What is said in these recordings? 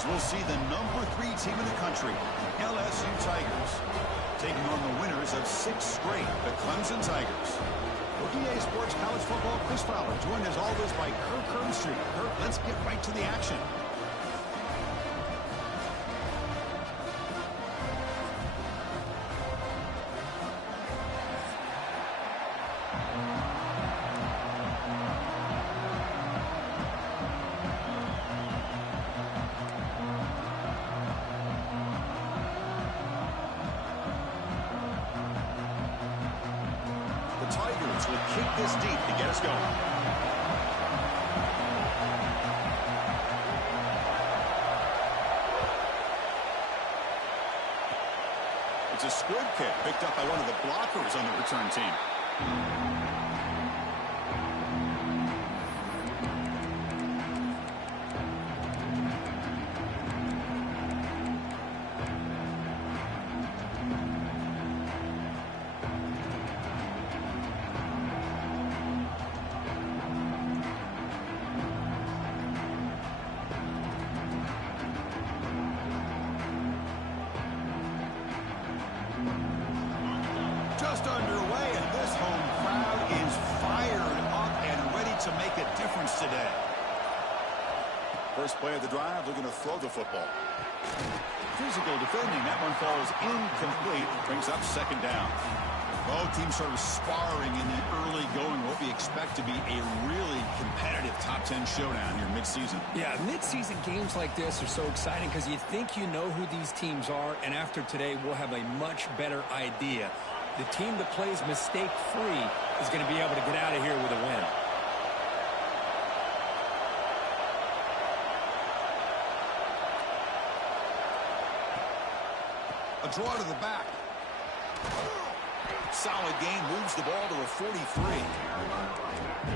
as we'll see the #3 team in the country, the LSU Tigers, taking on the winners of 6 straight, the Clemson Tigers. For EA Sports College Football, Chris Fowler, joined as always by Kirk Herbstreit. Kirk, let's get right to the action. Tigers will kick this deep to get us going. It's a squib kick picked up by one of the blockers on the return team. Just underway, and this home crowd is fired up and ready to make a difference today. First play of the drive, looking to throw the football. Physical defending, that one falls incomplete, brings up second down. Both teams sort of sparring in the early going, what we expect to be a really competitive top 10 showdown here mid-season. Yeah, mid-season games like this are so exciting because you think you know who these teams are, and after today we'll have a much better idea. The team that plays mistake-free is going to be able to get out of here with a win. A draw to the back. Solid gain, moves the ball to a 43.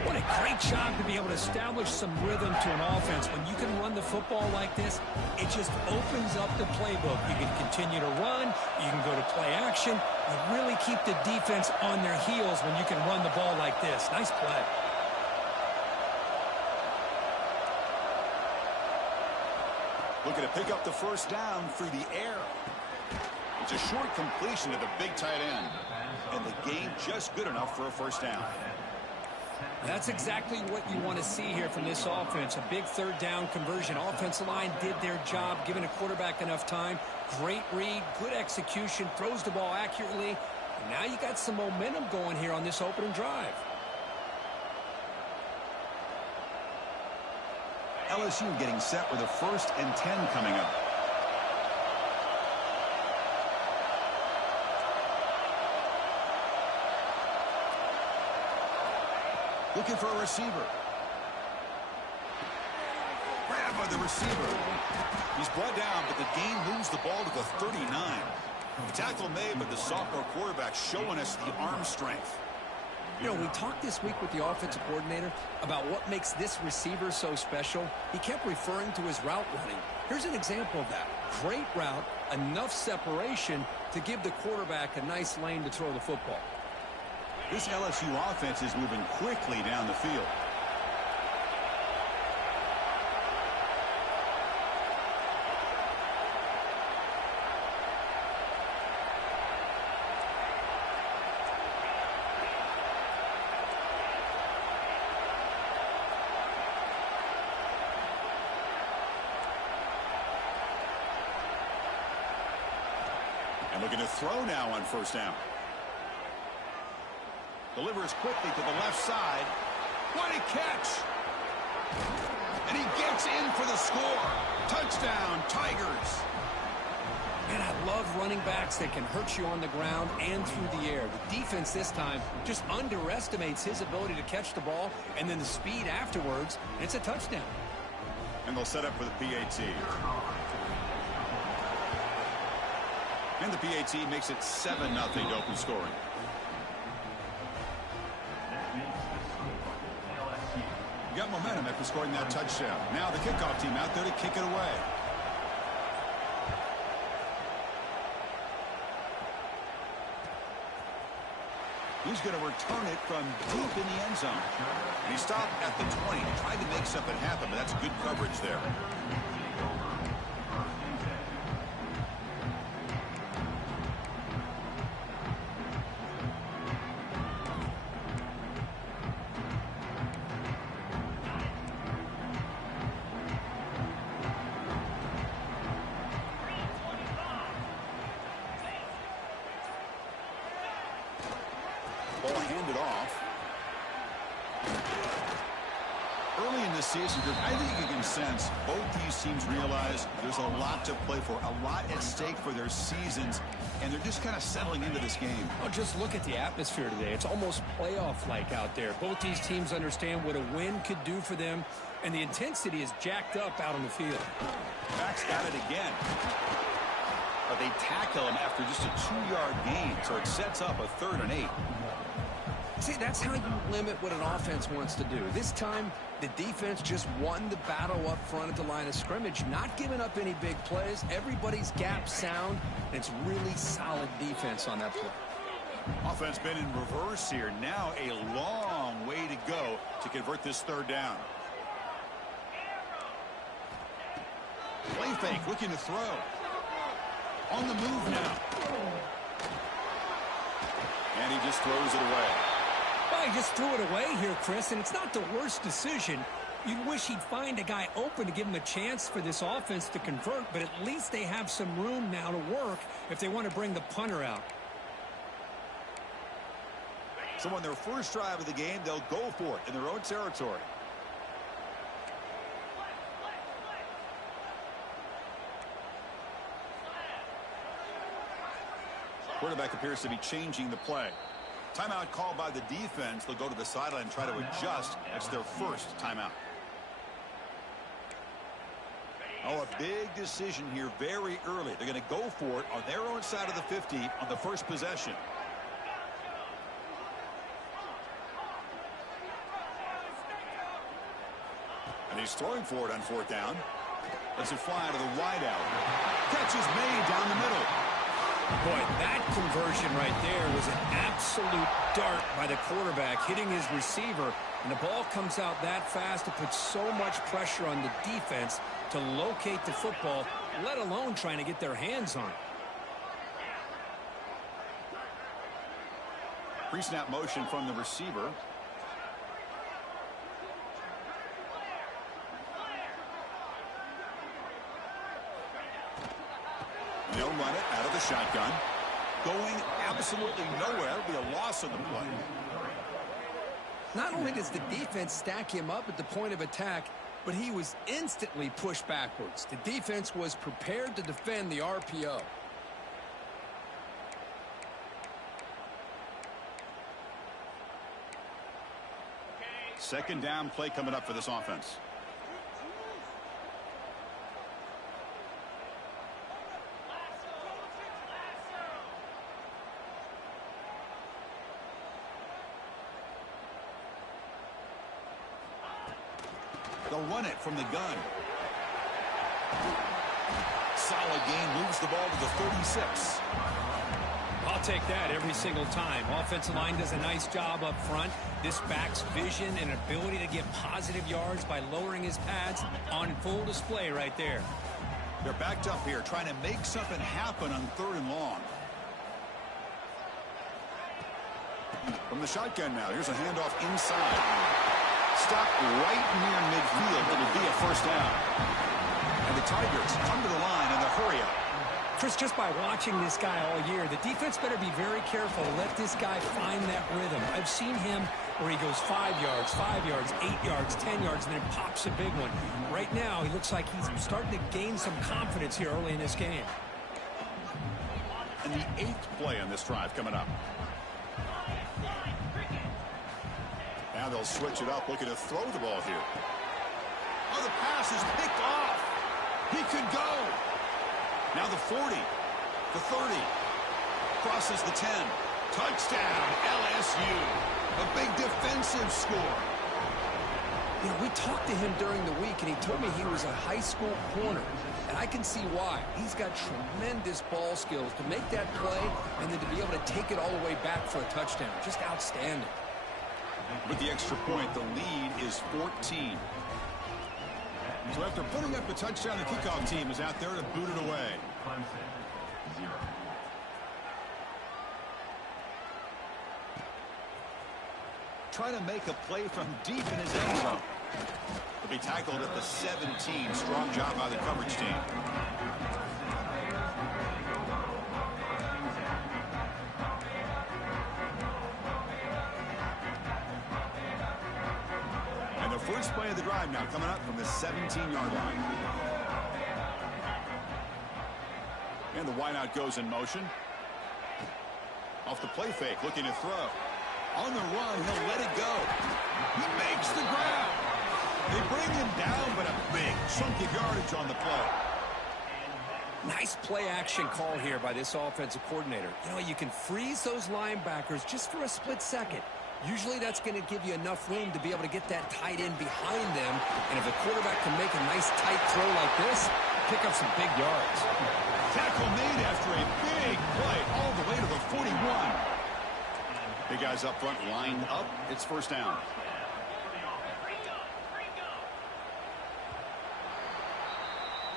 What a great job to be able to establish some rhythm to an offense. When you can run the football like this, it just opens up the playbook. You can continue to run. You can go to play action. You really keep the defense on their heels when you can run the ball like this. Nice play. Looking to pick up the first down through the air. It's a short completion to the big tight end. And the game just good enough for a first down. That's exactly what you want to see here from this offense. A big third down conversion. Offensive line did their job, giving a quarterback enough time. Great read, good execution, throws the ball accurately. And now you got some momentum going here on this opening drive. LSU getting set with a 1st and 10 coming up. Looking for a receiver. Grab by the receiver. He's brought down, but the gain moves the ball to the 39. The tackle made, but the sophomore quarterback showing us the arm strength. You know, we talked this week with the offensive coordinator about what makes this receiver so special. He kept referring to his route running. Here's an example of that. Great route, enough separation to give the quarterback a nice lane to throw the football. This LSU offense is moving quickly down the field. And looking to throw now on first down. Delivers quickly to the left side. What a catch! And he gets in for the score. Touchdown, Tigers. And I love running backs that can hurt you on the ground and through the air. The defense this time just underestimates his ability to catch the ball, and then the speed afterwards, it's a touchdown. And they'll set up for the PAT. And the PAT makes it 7-0 to open scoring. Got momentum after scoring that touchdown. Now the kickoff team out there to kick it away. He's going to return it from deep in the end zone. And he stopped at the 20. He tried to make something happen, but that's good coverage there. hand it off. Early in the season, I think you can sense both these teams realize there's a lot to play for, a lot at stake for their seasons, and they're just kind of settling into this game. Oh, just look at the atmosphere today. It's almost playoff-like out there. Both these teams understand what a win could do for them, and the intensity is jacked up out on the field. Max got it again. But they tackle him after just a 2-yard gain, so it sets up a 3rd and 8. See, that's how you limit what an offense wants to do. This time, the defense just won the battle up front at the line of scrimmage, not giving up any big plays. Everybody's gap sound, and it's really solid defense on that play. Offense been in reverse here. Now a long way to go to convert this 3rd down. Play fake, looking to throw. On the move now. And he just throws it away. Well, he just threw it away here, Chris, and it's not the worst decision. You'd wish he'd find a guy open to give him a chance for this offense to convert, but at least they have some room now to work if they want to bring the punter out. So on their first drive of the game, they'll go for it in their own territory. Quarterback appears to be changing the play. Timeout called by the defense. They'll go to the sideline and try to adjust. That's their first timeout. Oh, a big decision here very early. They're going to go for it on their own side of the 50 on the first possession. And he's throwing for it on 4th down. Lets it fly to the wideout. Catch is made down the middle. Boy, that conversion right there was an absolute dart by the quarterback hitting his receiver, and the ball comes out that fast. It puts so much pressure on the defense to locate the football, let alone trying to get their hands on it. Pre-snap motion from the receiver. They'll run it out of the shotgun. Going absolutely nowhere. It'll be a loss on the play. Not only does the defense stack him up at the point of attack, but he was instantly pushed backwards. The defense was prepared to defend the RPO. Second down play coming up for this offense. They'll run it from the gun. Solid gain, moves the ball to the 36. I'll take that every single time. Offensive line does a nice job up front. This back's vision and ability to get positive yards by lowering his pads on full display right there. They're backed up here, trying to make something happen on 3rd and long. From the shotgun now, here's a handoff inside. Stopped right near midfield. It'll be a first down. And the Tigers come to the line in the hurry-up. Chris, just by watching this guy all year, the defense better be very careful to let this guy find that rhythm. I've seen him where he goes 5 yards, 8 yards, 10 yards, and then pops a big one. Right now, he looks like he's starting to gain some confidence here early in this game. And the 8th play on this drive coming up. Now they'll switch it up, looking to throw the ball here. Oh, the pass is picked off. He could go. Now the 40, the 30, crosses the 10. Touchdown, LSU. A big defensive score. You know, we talked to him during the week, and he told me he was a high school corner. And I can see why. He's got tremendous ball skills to make that play and then to be able to take it all the way back for a touchdown. Just outstanding. With the extra point, the lead is 14. So after putting up a touchdown, the kickoff team is out there to boot it away. Clemson, 0. Trying to make a play from deep in his end zone. He'll be tackled at the 17. Strong job by the coverage team. First play of the drive now coming up from the 17-yard line. And the wideout goes in motion. Off the play fake, looking to throw. On the run, he'll let it go. He makes the grab. They bring him down, but a big chunk of yardage on the play. Nice play action call here by this offensive coordinator. You know, you can freeze those linebackers just for a split second. Usually that's going to give you enough room to be able to get that tight end behind them. And if the quarterback can make a nice tight throw like this, pick up some big yards. Tackle made after a big play all the way to the 41. Big guys up front lined up. It's first down.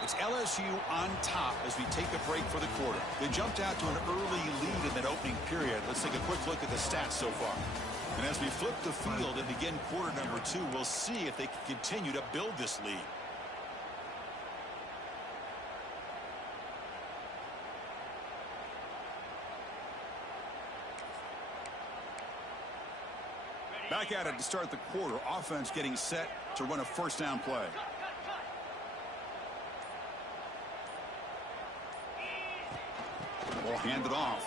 It's LSU on top as we take a break for the quarter. They jumped out to an early lead in that opening period. Let's take a quick look at the stats so far. And as we flip the field and begin quarter number 2, we'll see if they can continue to build this lead. Back at it to start the quarter. Offense getting set to run a first down play. Ball handed off.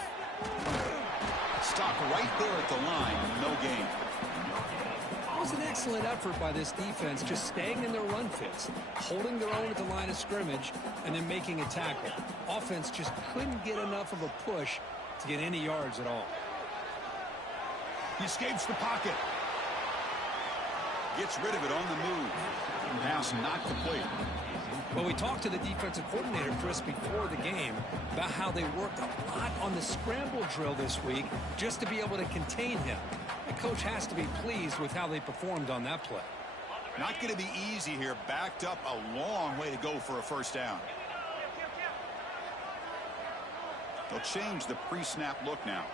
Stop right there at the line. No gain. It was an excellent effort by this defense, just staying in their run fits, holding their own at the line of scrimmage, and then making a tackle. Offense just couldn't get enough of a push to get any yards at all. He escapes the pocket. Gets rid of it on the move. Pass not complete. Well, we talked to the defensive coordinator, Chris, before the game about how they worked a lot on the scramble drill this week just to be able to contain him. The coach has to be pleased with how they performed on that play. Not going to be easy here. Backed up a long way to go for a first down. They'll change the pre-snap look now.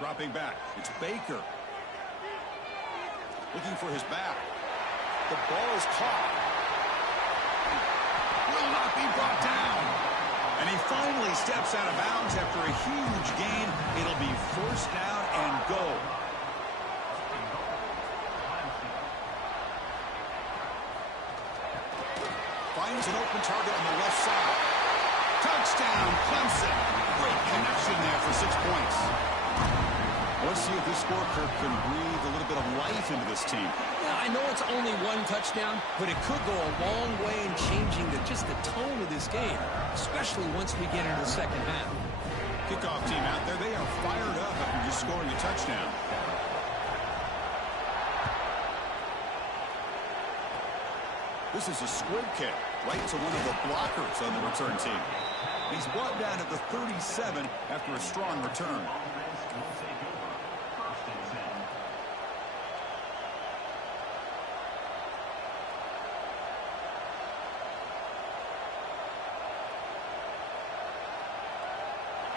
Dropping back. It's Baker. Looking for his back. The ball is caught. Will not be brought down. And he finally steps out of bounds after a huge gain. It'll be first down and goal. Finds an open target on the left side. Touchdown, Clemson. Great connection there for 6 points. Let's see if this scorecard can breathe a little bit of life into this team. Yeah, I know it's only one touchdown, but it could go a long way in changing just the tone of this game, especially once we get into the second half. Kickoff team out there, they are fired up after just scoring a touchdown. This is a squib kick right to one of the blockers on the return team. He's brought down at the 37 after a strong return.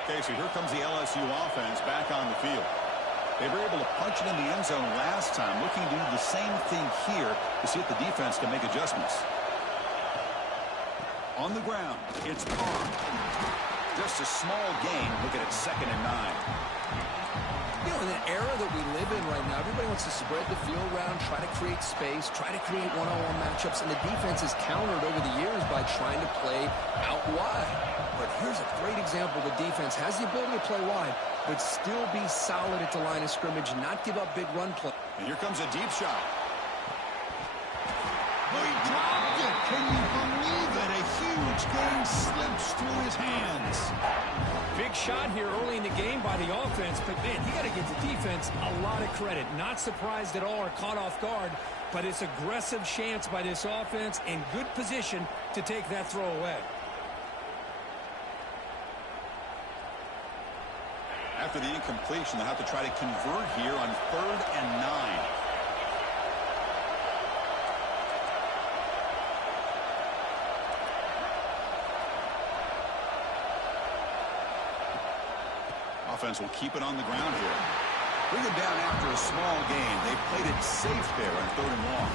Okay, so here comes the LSU offense back on the field. They were able to punch it in the end zone last time, looking to do the same thing here to see if the defense can make adjustments. On the ground, it's Parr. Just a small gain. Look at it, 2nd and 9. You know, in the era that we live in right now, everybody wants to spread the field around, try to create space, try to create one-on-one matchups, and the defense has countered over the years by trying to play out wide. But here's a great example. The defense has the ability to play wide, but still be solid at the line of scrimmage, not give up big run play. And here comes a deep shot. Oh, he dropped it. Can you believe it? A huge gain slips through his hands. Big shot here early in the game by the offense, but man, you got to give the defense a lot of credit. Not surprised at all or caught off guard, but it's aggressive chance by this offense and good position to take that throw away. After the incompletion, they'll have to try to convert here on 3rd and 9. Offense will keep it on the ground here. Bring it down after a small gain. They played it safe there on 3rd and long.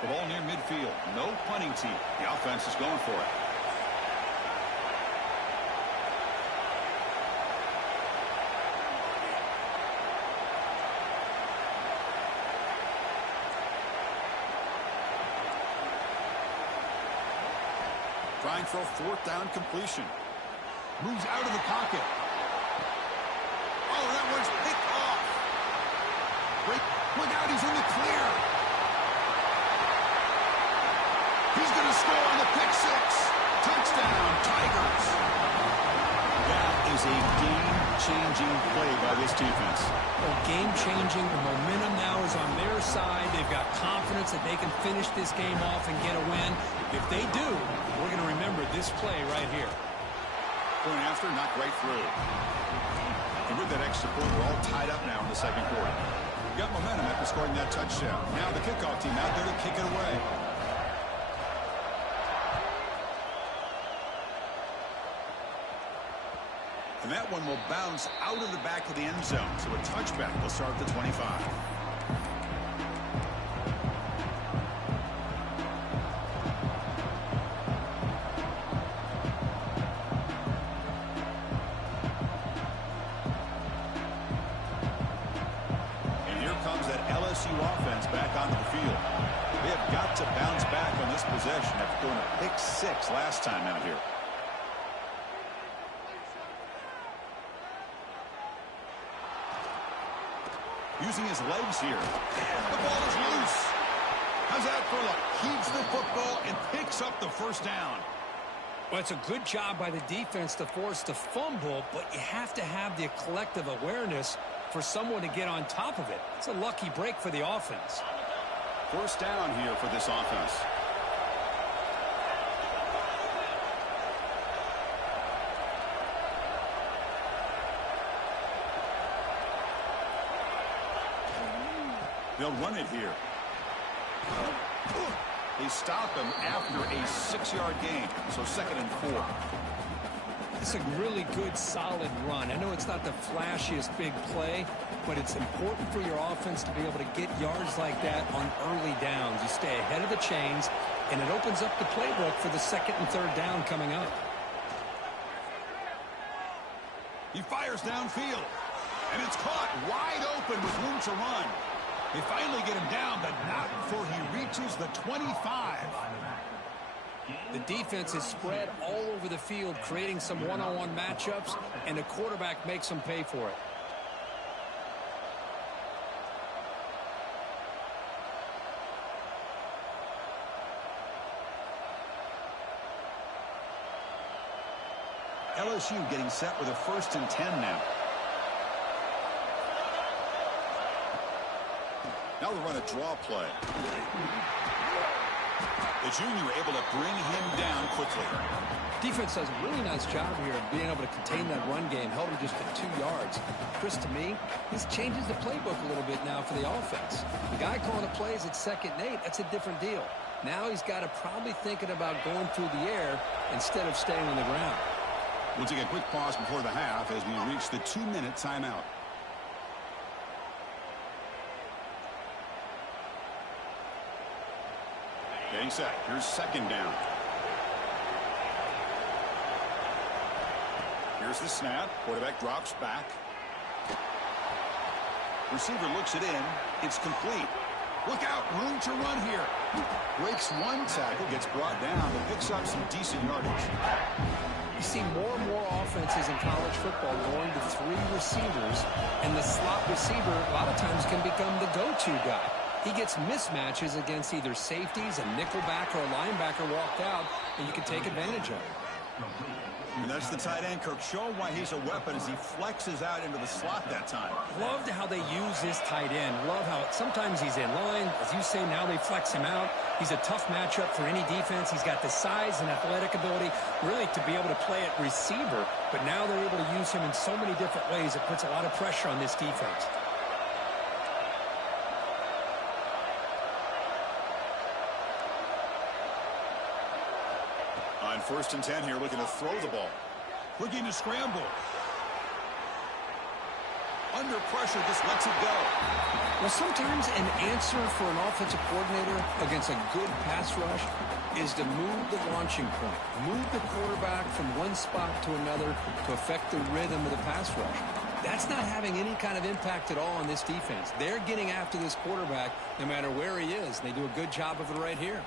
The ball near midfield. No punting team. The offense is going for it. Trying for a fourth down completion. Moves out of the pocket. Oh, that one's picked off. Look out, he's in the clear. He's going to score on the pick six. Touchdown, Tigers. That is a game-changing play by this defense. Well, game-changing. The momentum now is on their side. They've got confidence that they can finish this game off and get a win. If they do, we're going to remember this play right here. Point after, not right through. And with that extra point, we're all tied up now in the second quarter. Got momentum after scoring that touchdown. Now the kickoff team out there to kick it away. And that one will bounce out of the back of the end zone. So a touchback will start at the 25. Offense back onto the field. They have got to bounce back on this possession after going a pick six last time out here. Using his legs here. The ball is loose. How's that for luck? Keeps the football and picks up the first down. Well, it's a good job by the defense to force the fumble, but you have to have the collective awareness for someone to get on top of it. It's a lucky break for the offense. First down here for this offense. They'll run it here. They stop him after a 6-yard gain, so 2nd and 4. It's a really good, solid run. I know it's not the flashiest big play, but it's important for your offense to be able to get yards like that on early downs. You stay ahead of the chains, and it opens up the playbook for the 2nd and 3rd down coming up. He fires downfield, and it's caught wide open with room to run. They finally get him down, but not before he reaches the 25. The defense is spread all over the field, creating some one-on-one matchups, and the quarterback makes them pay for it. LSU getting set with a 1st and 10 now. Now they run a draw play. The junior able to bring him down quickly. Defense does a really nice job here of being able to contain that run game, held him just for 2 yards. Chris, to me, this changes the playbook a little bit now for the offense. The guy calling the plays at 2nd and 8, that's a different deal. Now he's got to probably thinking about going through the air instead of staying on the ground. We'll take a quick pause before the half as we reach the 2-minute timeout. Getting set. Here's 2nd down. Here's the snap. Quarterback drops back. Receiver looks it in. It's complete. Look out. Room to run here. Breaks one tackle. Gets brought down. But picks up some decent yardage. You see more and more offenses in college football going to 3 receivers. And the slot receiver a lot of times can become the go-to guy. He gets mismatches against either safeties, a nickelback, or a linebacker walked out, and you can take advantage of it. And that's the tight end, Kirk, showing why he's a weapon as he flexes out into the slot that time. Loved how they use this tight end. Love how sometimes he's in line. As you say, now they flex him out. He's a tough matchup for any defense. He's got the size and athletic ability really to be able to play at receiver. But now they're able to use him in so many different ways. It puts a lot of pressure on this defense. On 1st and 10 here, looking to throw the ball. Looking to scramble. Under pressure, just lets it go. Well, sometimes an answer for an offensive coordinator against a good pass rush is to move the launching point, move the quarterback from one spot to another to affect the rhythm of the pass rush. That's not having any kind of impact at all on this defense. They're getting after this quarterback no matter where he is. They do a good job of it right here.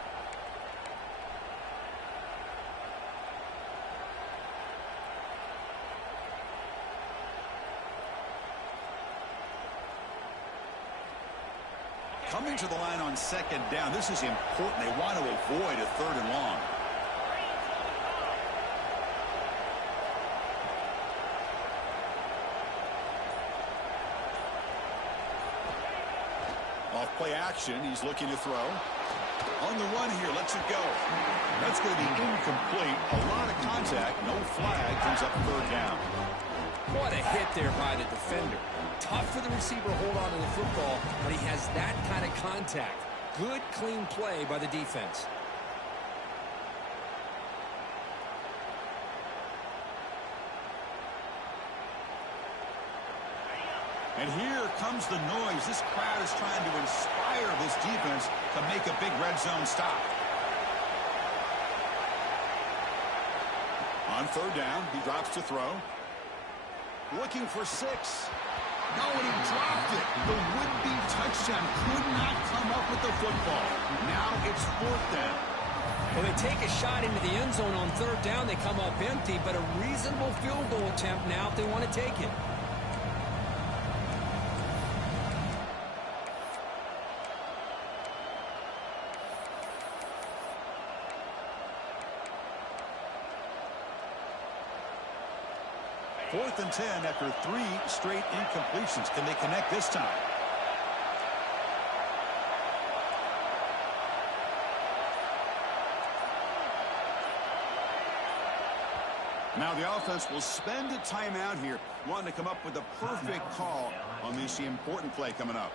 Coming to the line on second down. This is important. They want to avoid a third and long. Off play action. He's looking to throw. On the run here. Lets it go. That's going to be incomplete. A lot of contact. No flag. Comes up third down. What a hit there by the defender. Tough for the receiver to hold on to the football, but he has that kind of contact. Good, clean play by the defense. And here comes the noise. This crowd is trying to inspire this defense to make a big red zone stop. On third down, he drops to throw. Looking for 6. No, and he dropped it. The would-be touchdown could not come up with the football. Now it's fourth down. Well, they take a shot into the end zone on third down. They come up empty, but a reasonable field goal attempt now if they want to take it. Fourth and 10 after 3 straight incompletions. Can they connect this time? Now the offense will spend a timeout here, wanting to come up with the perfect call on this important play coming up.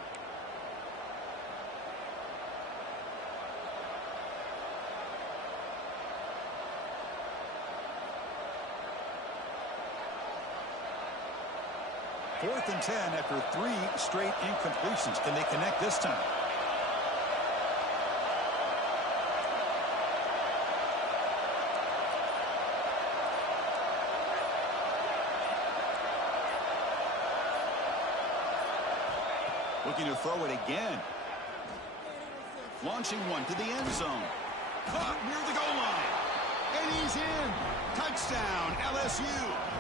Fourth and 10 after 3 straight incompletions. Can they connect this time? Looking to throw it again. Launching one to the end zone. Caught near the goal line. And he's in. Touchdown, LSU.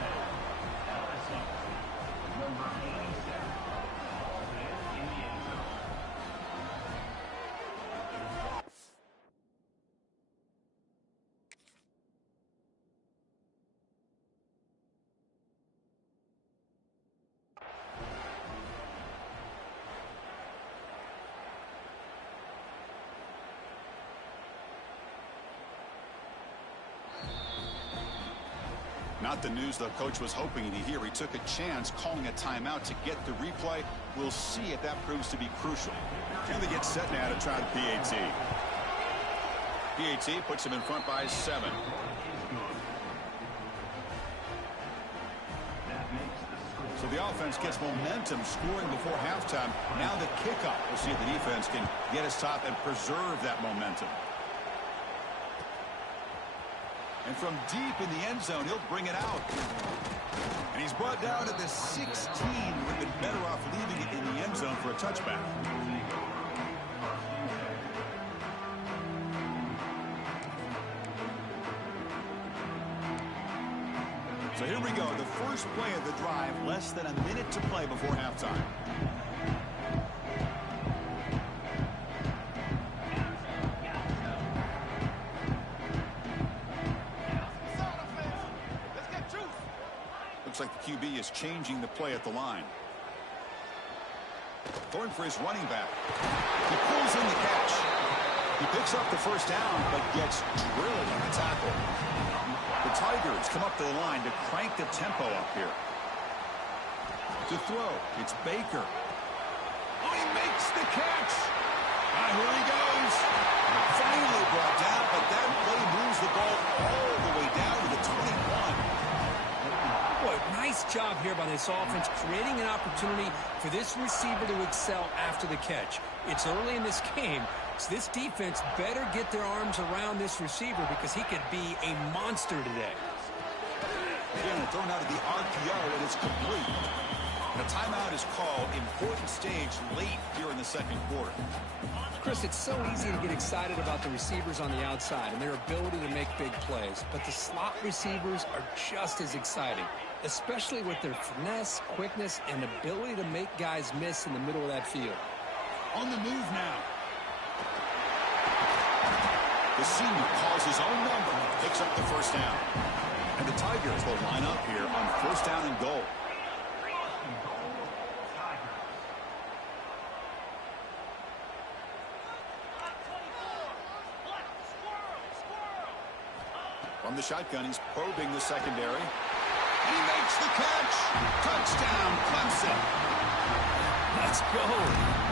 Not the news the coach was hoping to hear. He took a chance calling a timeout to get the replay. We'll see if that proves to be crucial. And they get set now to try the PAT. PAT puts him in front by 7. So the offense gets momentum scoring before halftime. Now the kickoff. We'll see if the defense can get his top and preserve that momentum. And from deep in the end zone, he'll bring it out. And he's brought down at the 16. Would have been better off leaving it in the end zone for a touchback. So here we go. The first play of the drive, less than a minute to play before halftime. Looks like the QB is changing the play at the line. Going for his running back. He pulls in the catch. He picks up the first down, but gets drilled on the tackle. The Tigers come up to the line to crank the tempo up here. To throw, it's Baker. Oh, he makes the catch. Here he goes. Finally brought down, but that play moves the ball all the way down to the 21. Boy, nice job here by this offense, creating an opportunity for this receiver to excel after the catch. It's early in this game, so this defense better get their arms around this receiver because he could be a monster today. Again, thrown out of the RPO, and it's complete. The timeout is called. Important stage late here in the second quarter. Chris, it's so easy to get excited about the receivers on the outside and their ability to make big plays, but the slot receivers are just as exciting, especially with their finesse, quickness, and ability to make guys miss in the middle of that field. On the move now. The senior calls his own number, picks up the first down. And the Tigers will line up here on first down and goal. From the shotgun, he's probing the secondary. He makes the catch. Touchdown, Clemson. Let's go.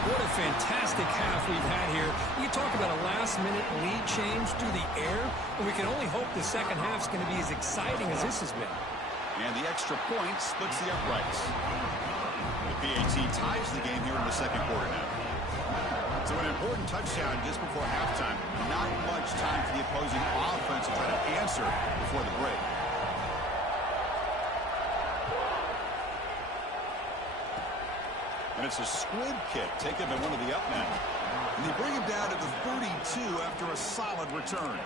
What a fantastic half we've had here. You talk about a last-minute lead change through the air, and we can only hope the second half's going to be as exciting as this has been. And the extra point splits the uprights. The PAT ties the game here in the second quarter now. So an important touchdown just before halftime. Not much time for the opposing offense to try to answer before the break. And it's a squib kick taken by one of the up men. And they bring him down to the 32 after a solid return.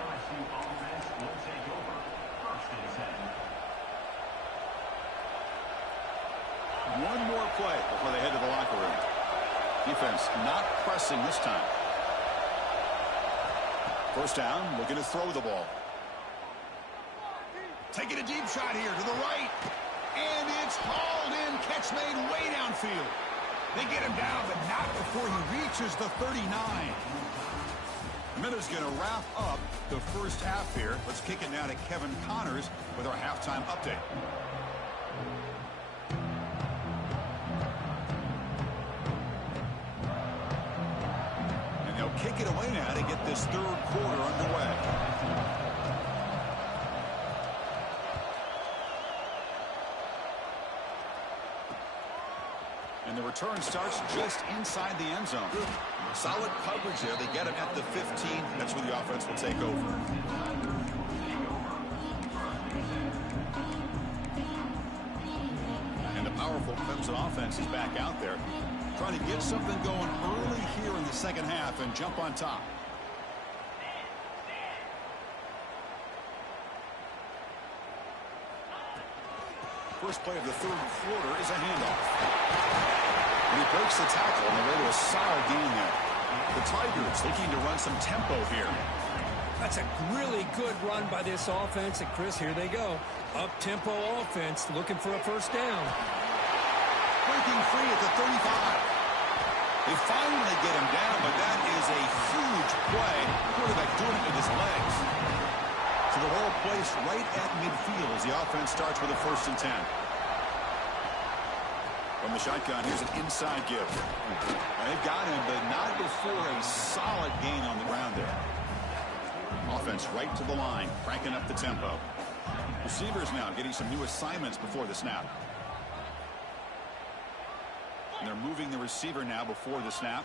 One more play before they head to the locker room. Defense not pressing this time. First down, looking to throw the ball. Taking a deep shot here to the right. And it's hauled in. Catch made way downfield. They get him down, but not before he reaches the 39. Miller's going to wrap up the first half here. Let's kick it now to Kevin Connors with our halftime update. Kick it away now to get this third quarter underway. And the return starts just inside the end zone. Solid coverage there. They get him at the 15. That's where the offense will take over. And the powerful Clemson offense is back out there, trying to get something going early here in the second half and jump on top. First play of the third quarter is a handoff. And he breaks the tackle on the way to a solid gain there. The Tigers looking to run some tempo here. That's a really good run by this offense. And Chris, here they go. Up-tempo offense looking for a first down. Breaking free at the 35. They finally get him down, but that is a huge play. The quarterback doing it with his legs. So the whole place right at midfield as the offense starts with a 1st and 10. From the shotgun, here's an inside give. And they've got him, but not before a solid gain on the ground there. Offense right to the line, cranking up the tempo. Receivers now getting some new assignments before the snap. And they're moving the receiver now before the snap.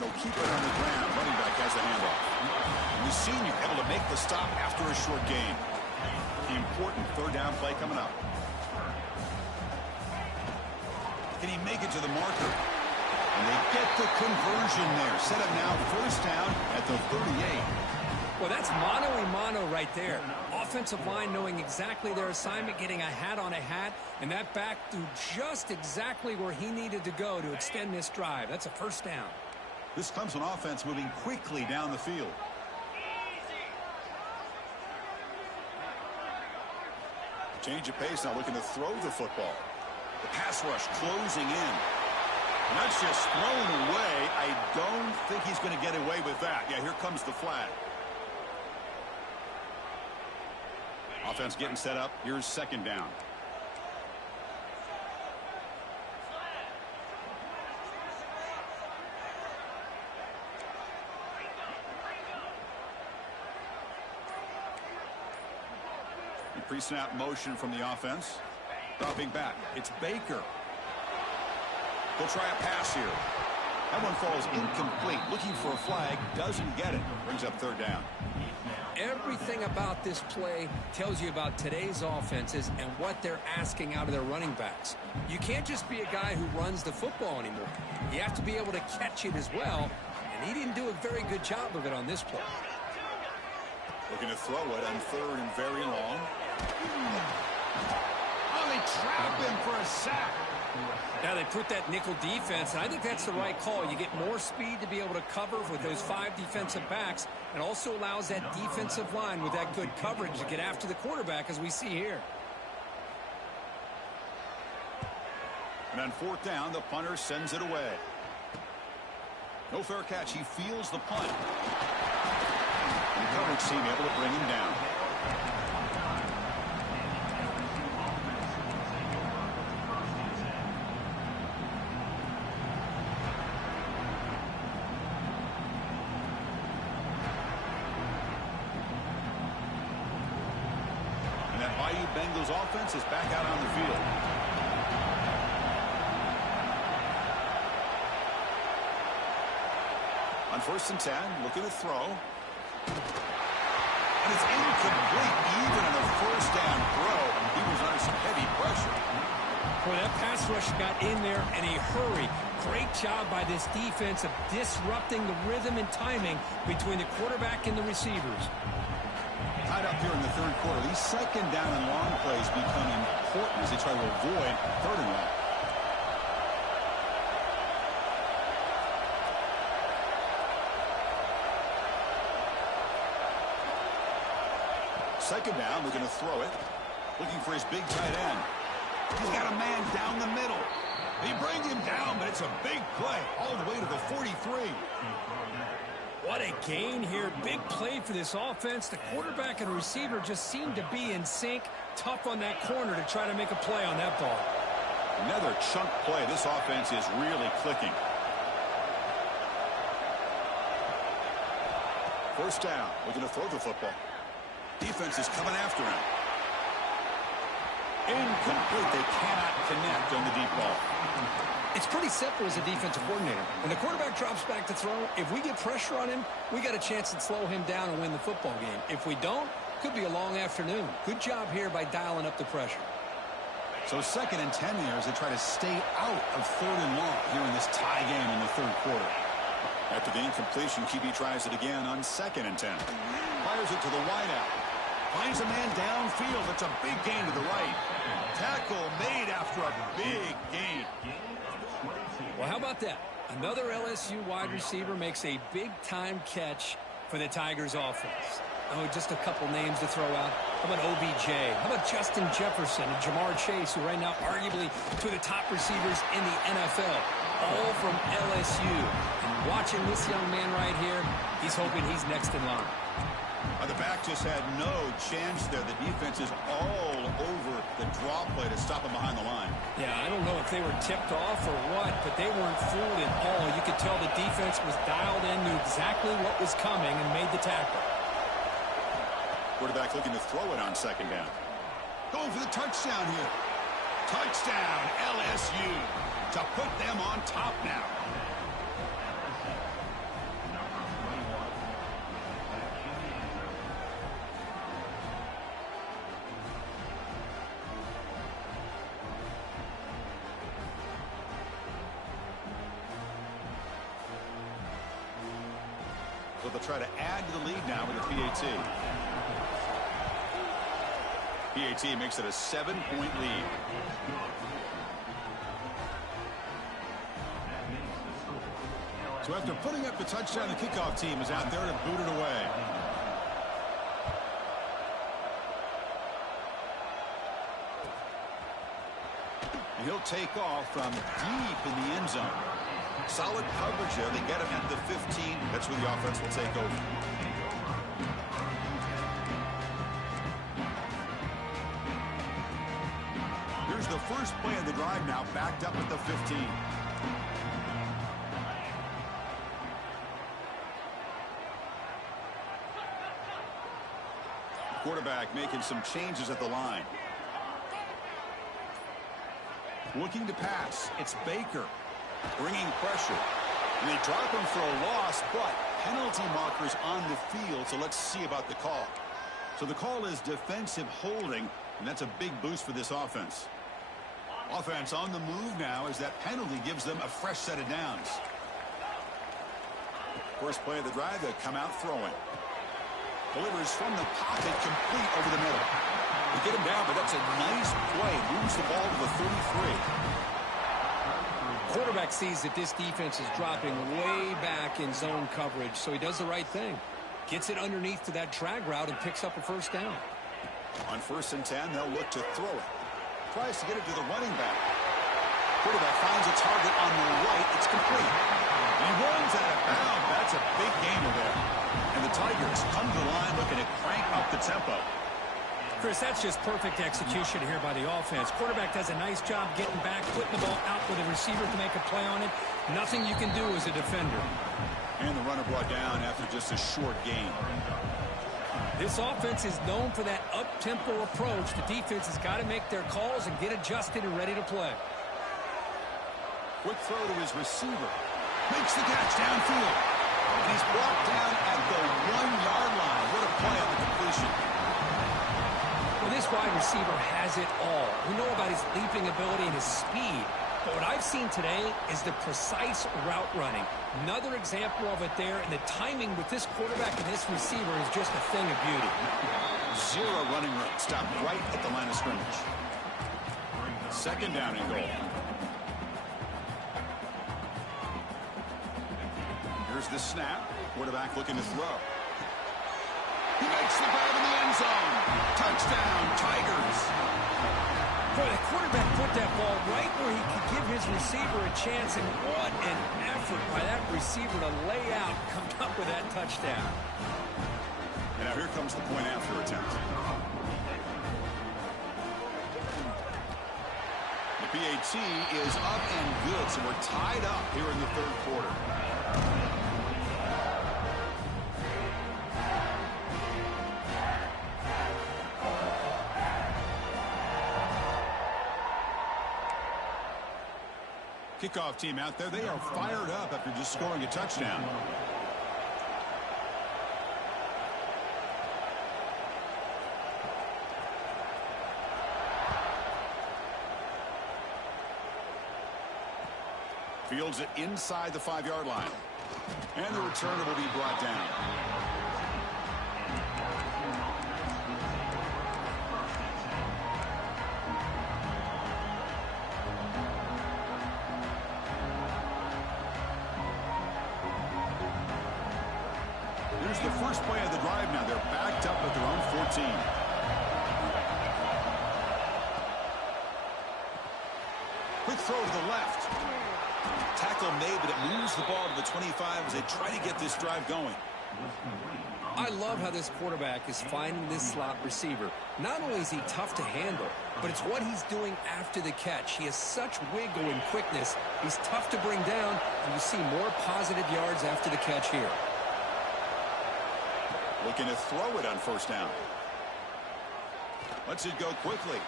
No keeper on the ground. Running back has the handoff. And the senior able to make the stop after a short gain. The important third down play coming up. Can he make it to the marker? And they get the conversion there. Set up now first down at the 38. Well, that's mano-a-mano right there. Offensive line knowing exactly their assignment, getting a hat on a hat, and that back threw just exactly where he needed to go to extend this drive. That's a first down. This Clemson offense moving quickly down the field. Change of pace now, looking to throw the football. The pass rush closing in. And that's just thrown away. I don't think he's going to get away with that. Yeah, here comes the flag. Offense getting set up. Here's second down. Pre-snap motion from the offense. Dropping back. It's Baker. He'll try a pass here. That one falls incomplete. Looking for a flag. Doesn't get it. Brings up third down. Everything about this play tells you about today's offenses and what they're asking out of their running backs. You can't just be a guy who runs the football anymore. You have to be able to catch it as well, and he didn't do a very good job of it on this play. Looking to throw it on third and very long. Oh, they trap him for a sack. Now they put that nickel defense, and I think that's the right call. You get more speed to be able to cover with those 5 defensive backs, and also allows that defensive line with that good coverage to get after the quarterback, as we see here. And on fourth down, the punter sends it away. No fair catch. He feels the punt. And the coverage team able to bring him down. Bengals offense is back out on the field. On 1st and 10, looking to throw. And it's incomplete. Even on a 1st down throw, he was under some heavy pressure. Boy, that pass rush got in there in a hurry. Great job by this defense of disrupting the rhythm and timing between the quarterback and the receivers. Tied up here in the third quarter. These second down and long plays become important as they try to avoid third and long. Second down, looking to throw it. Looking for his big tight end. He's got a man down the middle. They bring him down, but it's a big play all the way to the 43. What a gain here. Big play for this offense. The quarterback and receiver just seem to be in sync. Tough on that corner to try to make a play on that ball. Another chunk play. This offense is really clicking. First down. Looking to throw the football. Defense is coming after him. Incomplete. They cannot connect on the deep ball. It's pretty simple as a defensive coordinator. When the quarterback drops back to throw, if we get pressure on him, we got a chance to slow him down and win the football game. If we don't, could be a long afternoon. Good job here by dialing up the pressure. So 2nd and 10 here as they try to stay out of 3rd and long here in this tie game in the 3rd quarter. After the incompletion, QB tries it again on 2nd and 10. Fires it to the wideout. Finds a man downfield. That's a big gain to the right. Tackle made after a big gain. Well, how about that? Another LSU wide receiver makes a big-time catch for the Tigers offense. Oh, just a couple names to throw out. How about OBJ? How about Justin Jefferson and Jamar Chase, who right now arguably two of the top receivers in the NFL, all from LSU. And watching this young man right here, he's hoping he's next in line. The back just had no chance there. The defense is all over the draw play to stop him behind the line. Yeah, I don't know if they were tipped off or what, but they weren't fooled at all. You could tell the defense was dialed in, knew exactly what was coming, and made the tackle. Quarterback looking to throw it on 2nd down. Going for the touchdown here. Touchdown, LSU, to put them on top now. So they'll try to add to the lead now with a PAT. PAT makes it a 7-point lead. So after putting up the touchdown, the kickoff team is out there to boot it away. And he'll take off from deep in the end zone. Solid coverage there. They get him at the 15. That's where the offense will take over. Here's the first play of the drive now, backed up at the 15. quarterback making some changes at the line. Looking to pass. It's Baker. Bringing pressure. And they drop him for a loss, but penalty markers on the field, so let's see about the call. So the call is defensive holding, and that's a big boost for this offense. Offense on the move now as that penalty gives them a fresh set of downs. First play of the drive, they come out throwing. Delivers from the pocket, complete over the middle. They get him down, but that's a nice play. Moves the ball to the 33. Quarterback sees that this defense is dropping way back in zone coverage, so he does the right thing. Gets it underneath to that drag route and picks up a first down. On 1st and 10, they'll look to throw it. Tries to get it to the running back. Quarterback finds a target on the right. It's complete. He runs out of bounds. That's a big gainer there. And the Tigers come to the line looking to crank up the tempo. Chris, that's just perfect execution here by the offense. Quarterback does a nice job getting back, putting the ball out with a receiver to make a play on it. Nothing you can do as a defender. And the runner brought down after just a short gain. This offense is known for that up-tempo approach. The defense has got to make their calls and get adjusted and ready to play. Quick throw to his receiver. Makes the catch downfield. And he's brought down at the 1-yard line. What a play on the completion. Well, this wide receiver has it all. We know about his leaping ability and his speed. But what I've seen today is the precise route running. Another example of it there, and the timing with this quarterback and this receiver is just a thing of beauty. Zero running room. Stopped right at the line of scrimmage. 2nd down and goal. Here's the snap. Quarterback looking to throw. He makes the grab in the end zone. Touchdown, Tigers. Boy, the quarterback put that ball right where he could give his receiver a chance, and what an effort by that receiver to lay out, come up with that touchdown. And now here comes the point after attempt. The PAT is up and good, so we're tied up here in the 3rd quarter. Kickoff team out there. They are fired up after just scoring a touchdown. Fields it inside the 5-yard line. And the returner will be brought down. Here's the first play of the drive now. They're backed up at their own 14. Quick throw to the left. Tackle made, but it moves the ball to the 25 as they try to get this drive going. I love how this quarterback is finding this slot receiver. Not only is he tough to handle, but it's what he's doing after the catch. He has such wiggle and quickness. He's tough to bring down, and you see more positive yards after the catch here. Looking to throw it on 1st down. Lets it go quickly.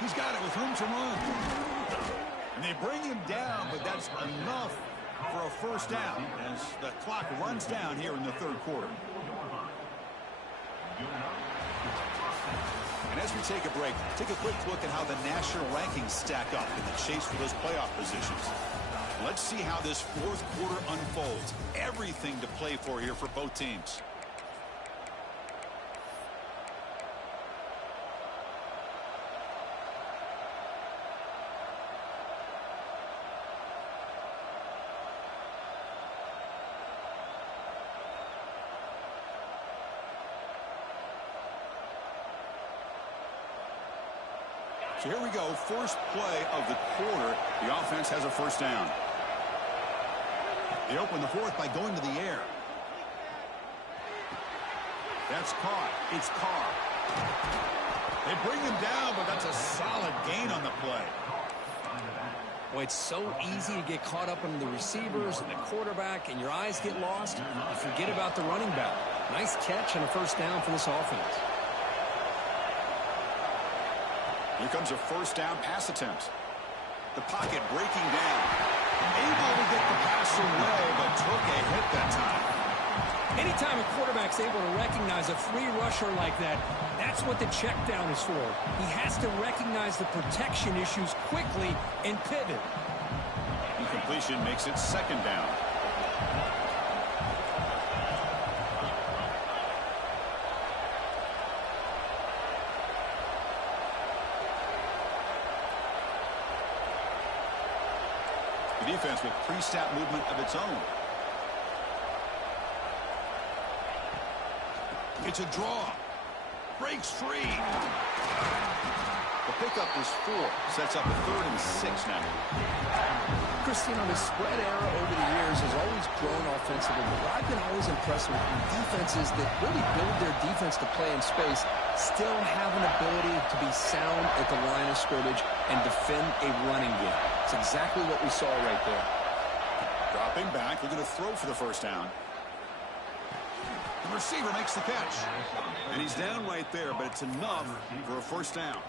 He's got it with room to run. And they bring him down, but that's enough for a 1st down as the clock runs down here in the 3rd quarter. And as we take a break, take a quick look at how the national rankings stack up in the chase for those playoff positions. Let's see how this 4th quarter unfolds. Everything to play for here for both teams. So here we go, first play of the quarter. The offense has a 1st down. They open the 4th by going to the air. That's caught. It's Carr. They bring him down, but that's a solid gain on the play. Boy, it's so easy to get caught up in the receivers and the quarterback, and your eyes get lost. You forget about the running back. Nice catch and a 1st down for this offense. Here comes a first down pass attempt. The pocket breaking down. Able to get the pass away, but took a hit that time. Anytime a quarterback's able to recognize a free rusher like that, that's what the check down is for. He has to recognize the protection issues quickly and pivot. Incompletion makes it second down. The defense with pre-snap movement of its own. It's a draw. Breaks free. The pickup is 4. Sets up a 3rd and 6 now. Christine, the spread era over the years has always grown offensively, but I've been always impressed with defenses that really build their defense to play in space, still have an ability to be sound at the line of scrimmage and defend a running game. It's exactly what we saw right there. Dropping back, looking to throw for the first down. The receiver makes the catch. And he's down right there, but it's enough for a first down.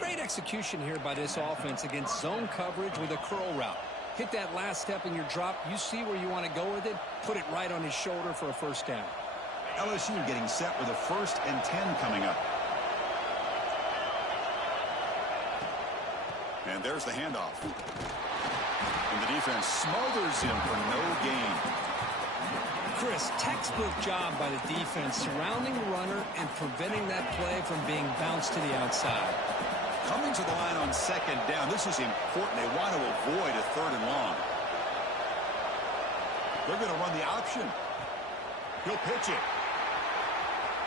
Great execution here by this offense against zone coverage with a curl route. Hit that last step in your drop. You see where you want to go with it. Put it right on his shoulder for a first down. LSU getting set with a 1st and 10 coming up. And there's the handoff. And the defense smothers him for no gain. Chris, textbook job by the defense surrounding the runner and preventing that play from being bounced to the outside. Coming to the line on second down. This is important. They want to avoid a 3rd and long. They're going to run the option. He'll pitch it.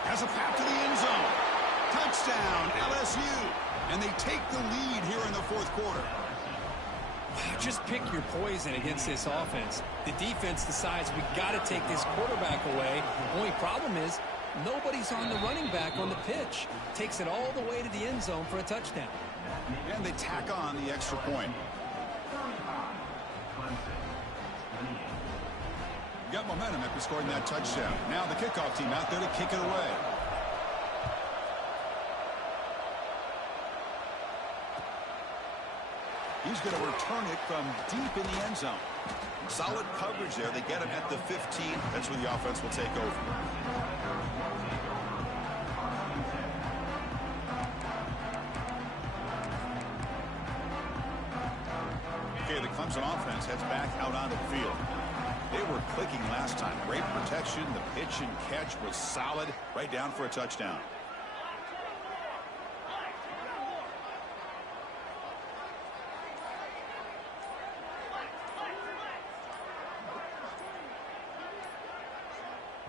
Has a path to the end zone. Touchdown, LSU. And they take the lead here in the 4th quarter. Just pick your poison against this offense. The defense decides we got to take this quarterback away. Only problem is nobody's on the running back on the pitch. Takes it all the way to the end zone for a touchdown. And they tack on the extra point. Got momentum after scoring that touchdown. Now the kickoff team out there to kick it away. He's going to return it from deep in the end zone. Solid coverage there. They get him at the 15. That's where the offense will take over. Okay, the Clemson offense heads back out onto the field. They were clicking last time. Great protection. The pitch and catch was solid. Right down for a touchdown.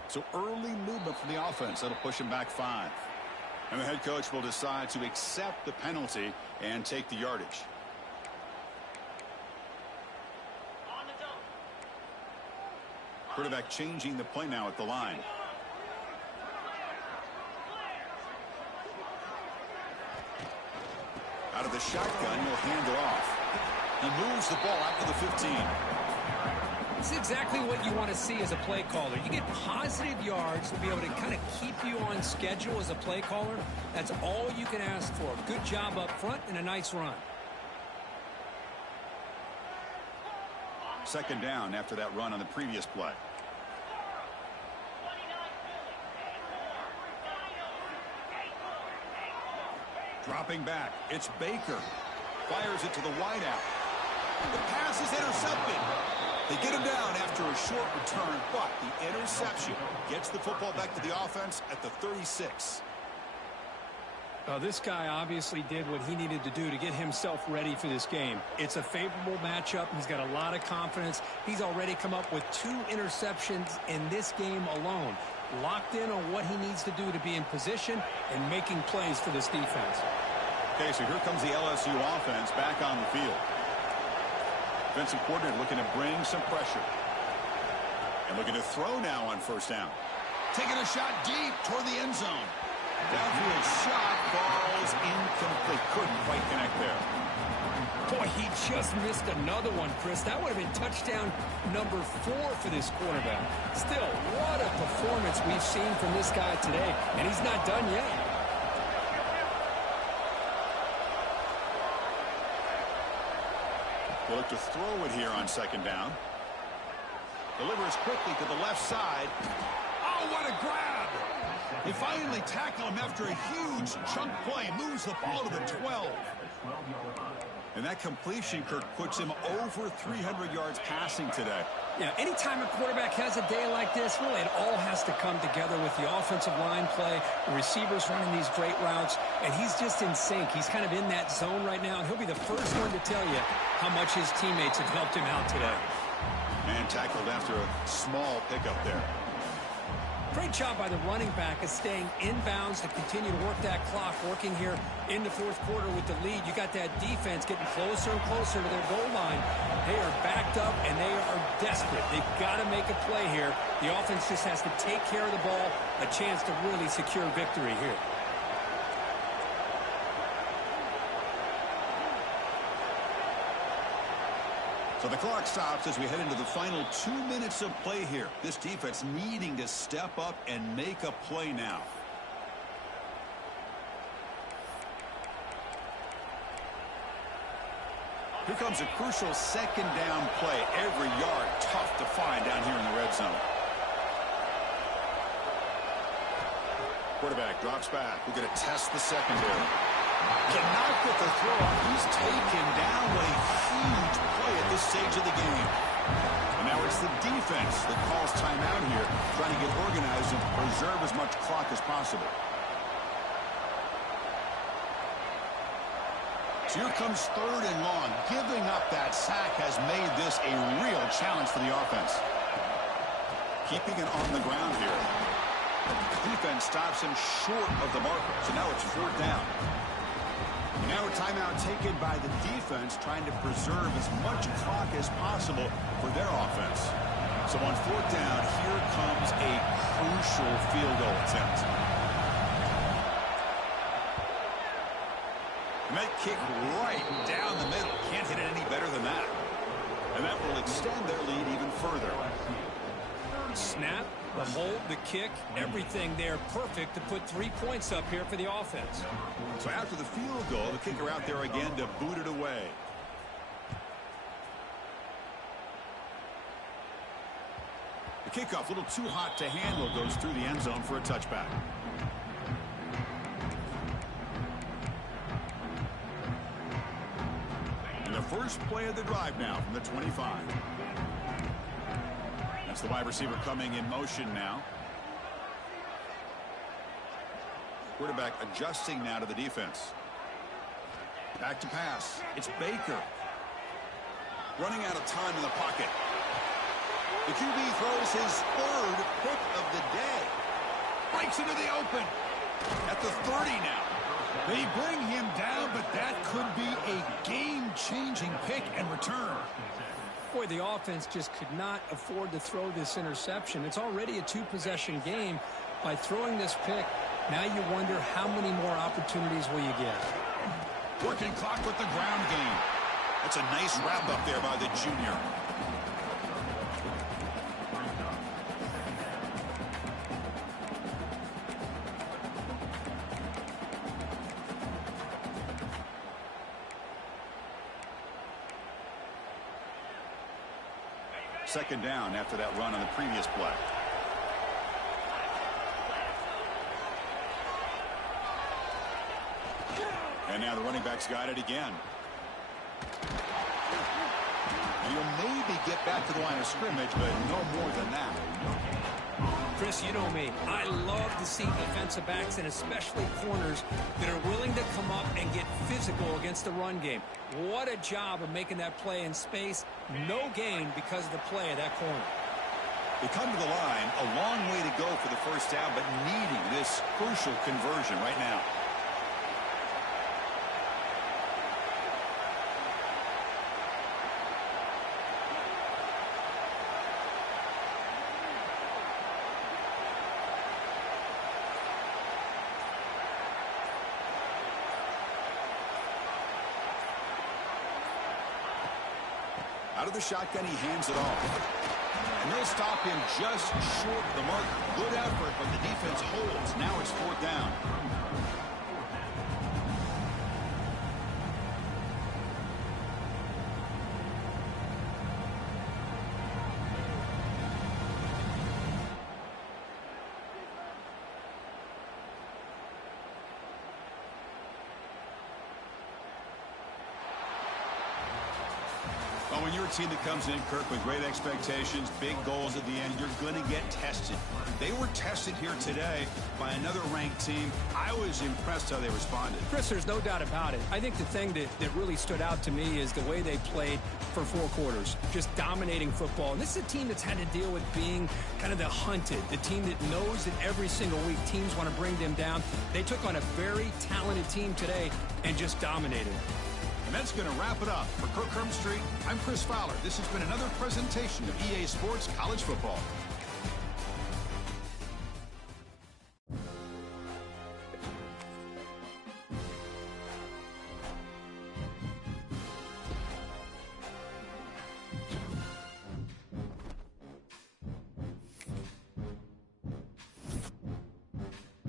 So early movement from the offense. That'll push him back 5. And the head coach will decide to accept the penalty and take the yardage. Quarterback changing the play now at the line. Out of the shotgun, he'll hand it off. He moves the ball out to the 15. It's exactly what you want to see as a play caller. You get positive yards to be able to kind of keep you on schedule as a play caller. That's all you can ask for. Good job up front and a nice run. Second down after that run on the previous play. Dropping back, it's Baker. Fires it to the wideout. The pass is intercepted. They get him down after a short return, but the interception gets the football back to the offense at the 36. This guy obviously did what he needed to do to get himself ready for this game. It's a favorable matchup. He's got a lot of confidence. He's already come up with 2 interceptions in this game alone. Locked in on what he needs to do to be in position and making plays for this defense. Okay, so here comes the LSU offense back on the field. Defensive coordinator looking to bring some pressure. And looking to throw now on first down. Taking a shot deep toward the end zone. Downfield shot falls incomplete. Couldn't quite connect there. Boy, he just missed another one, Chris. That would have been touchdown number 4 for this quarterback. Still, what a performance we've seen from this guy today. And he's not done yet. They look to throw it here on second down. Delivers quickly to the left side. Oh, what a grab! They finally tackle him after a huge chunk play. Moves the ball to the 12. And that completion, Kirk, puts him over 300 yards passing today. Yeah, anytime a quarterback has a day like this, really it all has to come together with the offensive line play, the receivers running these great routes, and he's just in sync. He's kind of in that zone right now, and he'll be the first one to tell you how much his teammates have helped him out today. And tackled after a small pickup there. Great job by the running back of staying inbounds to continue to work that clock, working here in the fourth quarter with the lead. You got that defense getting closer and closer to their goal line. They are backed up, and they are desperate. They've got to make a play here. The offense just has to take care of the ball, a chance to really secure victory here. So the clock stops as we head into the final 2 minutes of play here. This defense needing to step up and make a play now. Here comes a crucial second down play. Every yard tough to find down here in the red zone. Quarterback drops back. We're going to test the secondary. Cannot get the throw off. He's taken down with a huge play at this stage of the game. And now it's the defense that calls timeout here, trying to get organized and preserve as much clock as possible. So here comes third and long. Giving up that sack has made this a real challenge for the offense. Keeping it on the ground here. The defense stops him short of the marker. So now it's fourth down. Now a timeout taken by the defense, trying to preserve as much clock as possible for their offense. So on fourth down, here comes a crucial field goal attempt. And that kick right down the middle. Can't hit it any better than that. And that will extend their lead even further. Snap, the hold, the kick, everything there perfect to put 3 points up here for the offense. So after the field goal, the kicker out there again to boot it away. The kickoff, a little too hot to handle, goes through the end zone for a touchback. And the first play of the drive now from the 25. That's the wide receiver coming in motion now. Quarterback adjusting now to the defense. Back to pass. It's Baker. Running out of time in the pocket. The QB throws his third pick of the day. Breaks into the open. At the 30 now. They bring him down, but that could be a game-changing pick and return. Boy, the offense just could not afford to throw this interception. It's already a two-possession game. By throwing this pick, now you wonder how many more opportunities will you get. Working clock with the ground game. That's a nice wrap up there by the junior. Second down after that run on the previous play. And now the running back's got it again. And he'll maybe get back to the line of scrimmage, but no more than that. Chris, you know me. I love to see defensive backs and especially corners that are willing to come up and get physical against the run game. What a job of making that play in space. No gain because of the play of that corner. They come to the line, a long way to go for the first down, but needing this crucial conversion right now. Out of the shotgun, he hands it off. And they'll stop him just short of the marker. Good effort, but the defense holds. Now it's fourth down. Well, when you're a team that comes in, Kirk, with great expectations, big goals at the end, you're going to get tested. They were tested here today by another ranked team. I was impressed how they responded. Chris, there's no doubt about it. I think the thing that really stood out to me is the way they played for 4 quarters, just dominating football. And this is a team that's had to deal with being kind of the hunted, the team that knows that every single week teams want to bring them down. They took on a very talented team today and just dominated. And that's going to wrap it up. For Kirk Street, I'm Chris Fowler. This has been another presentation of EA Sports College Football.